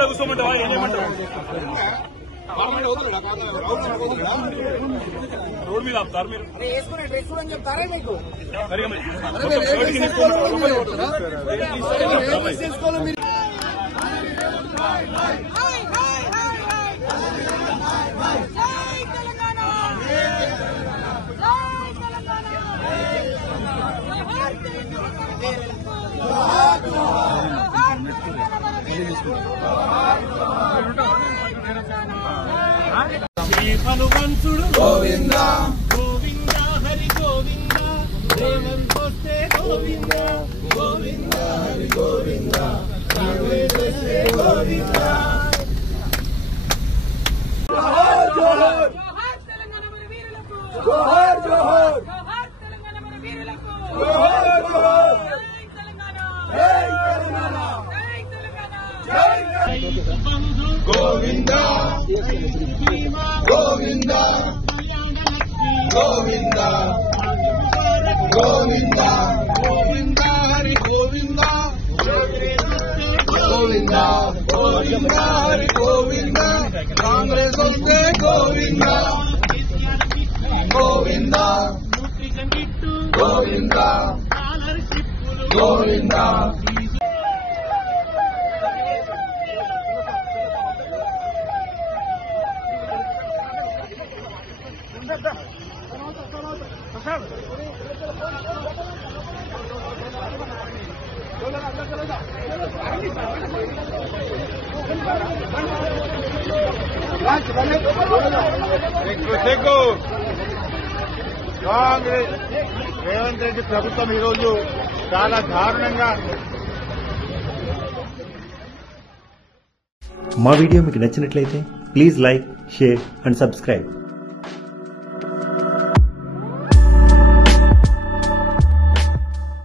కూర్చోమంటావా ఏం చేయమంటావు రోడ్ మీద ఆపుతారు మీరు చెప్తారా మీకు హనుమంతుడు గోవింద గోవింద హరి గోవింద దేవంతోస్తే గోవింద గోవింద హరి గోవింద దేవంతోస్తే గోవింద జోహార్ జోహార్ జోహార్ తెలంగాణ మన వీరులకు జోహార్ జోహార్ జోహార్ తెలంగాణ మన వీరులకు జోహార్ జోహార్ జై తెలంగాణ జై తెలంగాణ జై తెలంగాణ జై బంధు గోవింద గోవింద గోవింద గోవింద గోవింద హరి గోవింద గోవింద గోవింద హరి గోవింద కాంగ్రెస్ వస్తే గోవింద గోవింద గోవింద గోవింద కాంగ్రెస్ రేవంత్ రెడ్డి ప్రభుత్వం ఈరోజు చాలా దారుణంగా మా వీడియో మీకు నచ్చినట్లయితే please like, share and subscribe.